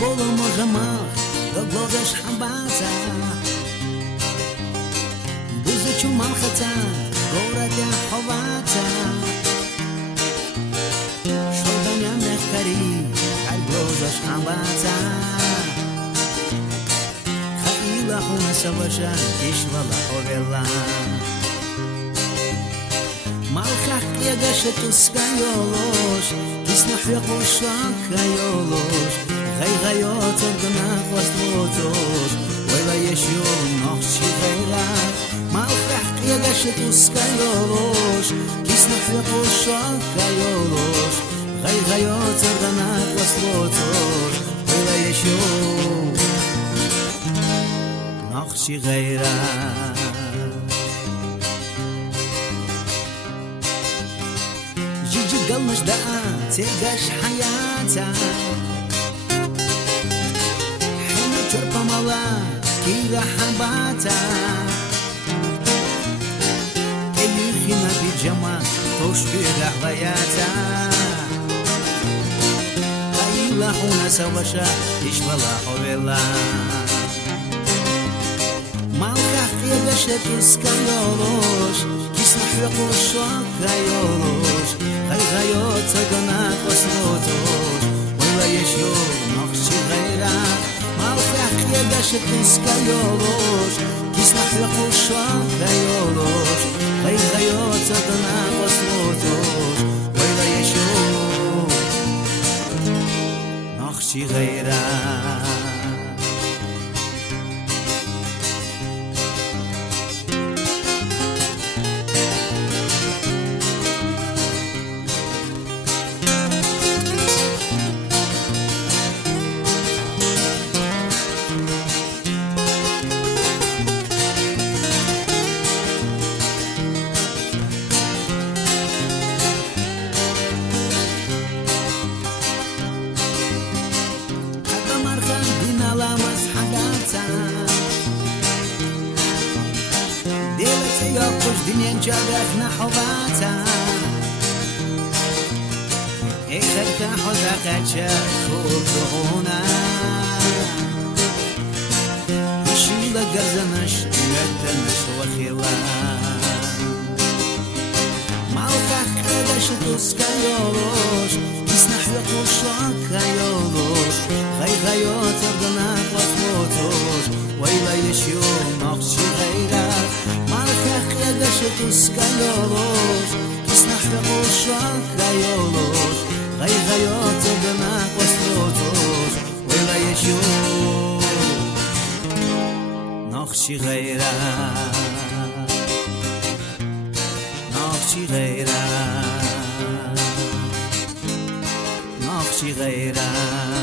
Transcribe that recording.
було може мах, до глазаш хамбаца. Бузучу малхаца, горадя ховаца. Шоданя мехкари, ай глазаш хамбаца. Хаила хуна саваша, кишвала овела. Малхах ягаше тускайолош, киснахвякошак кайолош. غيغيوت الدماغ وصلوتوش ولا يشيو نخشي غيرك ما الحق يدشت وسكايولوش كيس نحرق وشاك كايولوش غيغيوت الدماغ وصلوتوش ولا يشيو نخشي غيرك جيجي قلمش دقا تلقاش حياتك Чорпамала, кига хамбата. Кеюхина пиджама, тошпига хваята. Каила хуна саваша, ишвала ховела. Малках ягаше тускайолош, киснахвякошо кайолош. Хайгайот цаганак ослотош, ойла ешьё нохши гайрак. Малхах ягаше тускайолош, киснахвякошо кайолош. Хайгайот цаганак ослотош, ойла ешьё нохши гайрак. دنيا جابتنا حواتا اخرتا حزاقاتشا خلطونا يشيلا قرزنش يدنش وخيلا مالكاك قدش تسكايولوش يسنحلق وشاكايولوش غيغيوت ارضناك وطلوتوش ويلا يشيو نقشي غيرك مالكاك قدش تسكايولوش يسنحلق وشاكايولوش غيغيوت ارضناك وطلوتوش ويلا يشيو نقشي غيرك نقشي غيرك نقشي غيرك